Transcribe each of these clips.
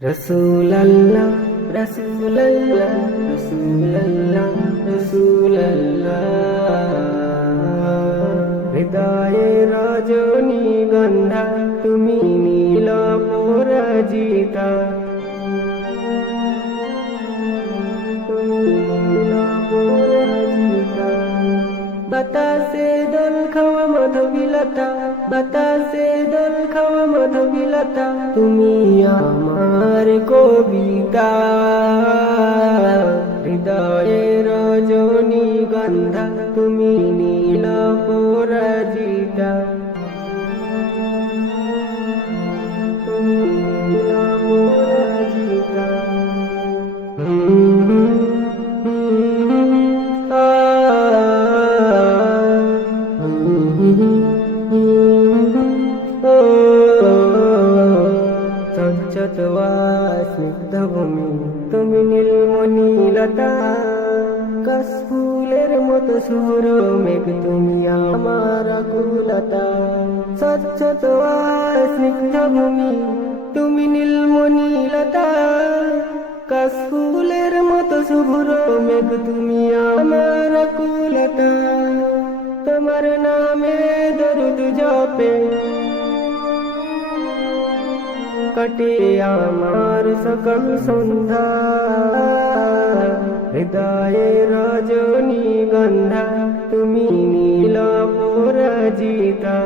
রসুল্লাহ রসুল্লাহ রসুল্লাহ রসুল্লাহ হৃদয়ে রজনী গন্ধা তুমি নীল পরাজিতা বাতাসে দোল খাওয়া মধুবিলতা বাতাসে দোল খাওয়া মধুবিলতা তুমি আমার কবিতা হৃদয়ে রজনী গন্ধা তুমি নীল পরাজিতা তুমি নীল পরাজিতা স্নিগ্ধভূমি তুমি নীলমণিলতা কাশফুলের মতো সুর মেঘ তুমি আমার আকুলতা স্বচ্ছত স্নিগ্ধভূমি তুমি নীলমণিলতা কাশফুলের মতো শুভ্র মেঘ তুমি আমার আকুলতা তোমার নামে দরুদ জপে কাটে আমার সকল সন্ধ্যা হৃদয়ে রজনী গন্ধা তুমি নীল পরাজিতা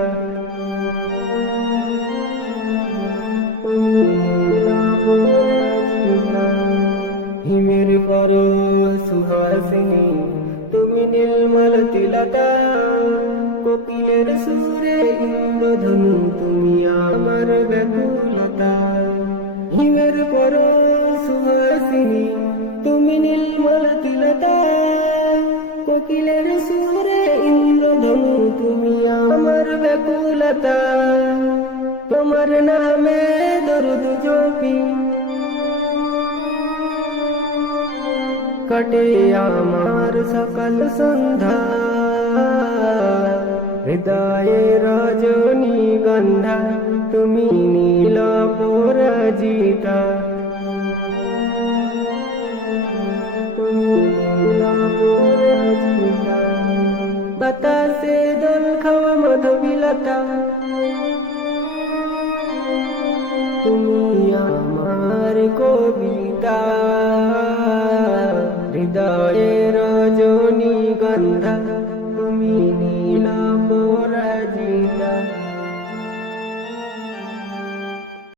হিমের পর সুহাসিনী তুমি নীলমল তিলকা কোকিলের সুরে ইন্দ্রধনু তুমি আমার ব্যাকুলতা হিমের পর সুহাসিনী তুমি নীলমল তিলকা কোকিলের সুরে ইন্দ্রধনু তুমি আমার ব্যাকুলতা তোমার নামে দরুদ জপি কাটে আমার সকল সন্ধ্যা হৃদয়ে রজনী গন্ধা তুমি নীল পরাজিতা তুমি নীল পরাজিতা বাতাসে দোল খাওয়া মধুবিলতা তুমি আমার কবিতা হৃদয়ে রজনী গন্ধা